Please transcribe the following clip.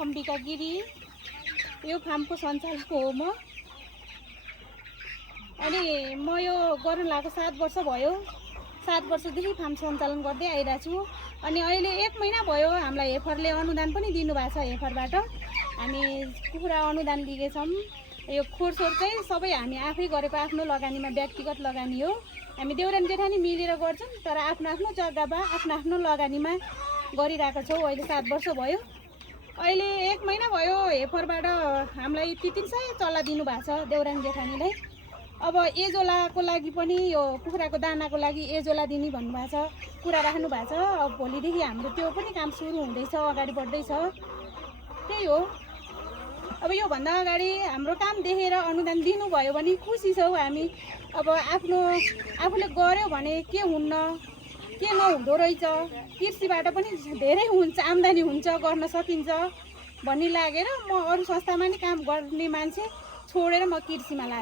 अम्बिका गिरी। यो फार्मको सञ्चालक हो म। अनि म यो गर्नु लागेको 7 वर्ष भयो। 7 वर्षदेखि फार्म सञ्चालन गर्दै आइरहेको छु। अनि अहिले 1 महिना भयो हामीलाई हेफरले अनुदान पनि दिनुभएको छ। हेफरबाट हामी कुखुरा अनुदान लिएछौँ। यो खोरसोर चाहिँ सबै हामी आफै गरेको, आफ्नो लगानीमा व्यक्तिगत लगानी हो। हामी देउरानी जेठानी मिलेर गर्छौँ, तर आफ्नो आफ्नो जग्गामा आफ्नो आफ्नो लगानीमा गरिरहेको छौँ। अहिले 7 वर्ष भयो। अहिले 1 महिना भयो हेफरबाट हामीलाई 300 चल्ला दिनुभएको छ देउरानी जेठानीलाई। अब एजोलाको लागि पनि यो कुखुराको दानाको लागि एजोला दिने भन्नुभएको छ, कुरा राख्नु भएको छ। अब भोलिदेखि हाम्रो त्यो पनि काम सुरु हुँदैछ, अगाडि बढ्दैछ। त्यही हो। अब योभन्दा अगाडि हाम्रो काम देखेर अनुदान दिनुभयो भने खुसी छौँ हामी। अब आफूले गर्यो भने के हुन्न, के नहुँदो रहेछ, कृषिबाट पनि धेरै हुन्छ, आम्दानी हुन्छ, गर्न सकिन्छ भन्ने लागेर म अरू संस्थामा नि काम गर्ने मान्छे छोडेर म कृषिमा लागेँ।